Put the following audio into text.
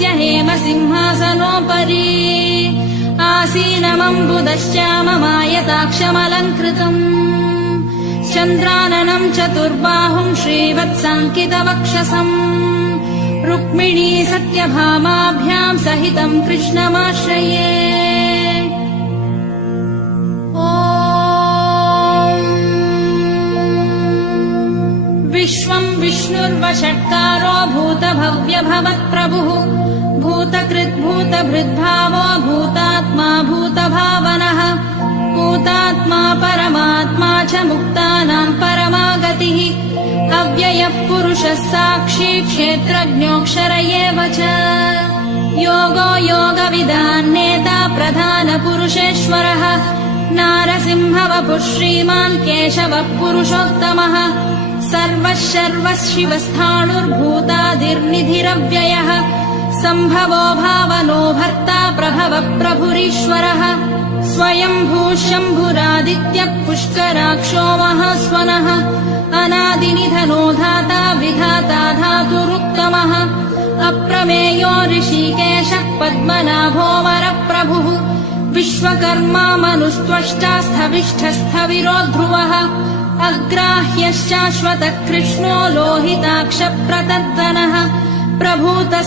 तस्य हेमसिंहासनोपरि आसीनमम्बुदश्चाममायताक्षमलङ्कृतम् चन्द्राननम् चतुर्बाहुम् श्रीवत्साङ्कितवक्षसम् रुक्मिणी सत्यभामाभ्याम् सहितम् कृष्णमाश्रये। विश्वम् विष्णुर्वषट्कारो भूतभव्यभवत्प्रभुः भूतकृद्भूतभृद्भावो भूतात्मा भूतभावनः भूतात्मा परमात्मा च मुक्तानाम् परमागतिः अव्ययः पुरुषः साक्षी क्षेत्रज्ञोऽक्षर एव च योगो योगविदान्नेता प्रधानपुरुषेश्वरः नारसिंहवपुः श्रीमान् केशवः पुरुषोत्तमः सर्वः शर्वः शिवस्थाणुर्भूतादिर्निधिरव्ययः सम्भवो भावनो भर्ता प्रभवः प्रभुरीश्वरः स्वयम्भू शम्भुरादित्यः पुष्कराक्षो महास्वनः अनादिनिधनो धाता विधाता धातुरुत्तमः अप्रमेयो ऋषिकेशः पद्मनाभो वरप्रभुः विश्वकर्मा मनुस्त्वष्टा स्थविष्ठस्थविरो ध्रुवः अग्राह्यश्शाश्वतः कृष्णो लोहिताक्षप्रतर्दनः प्रभूतः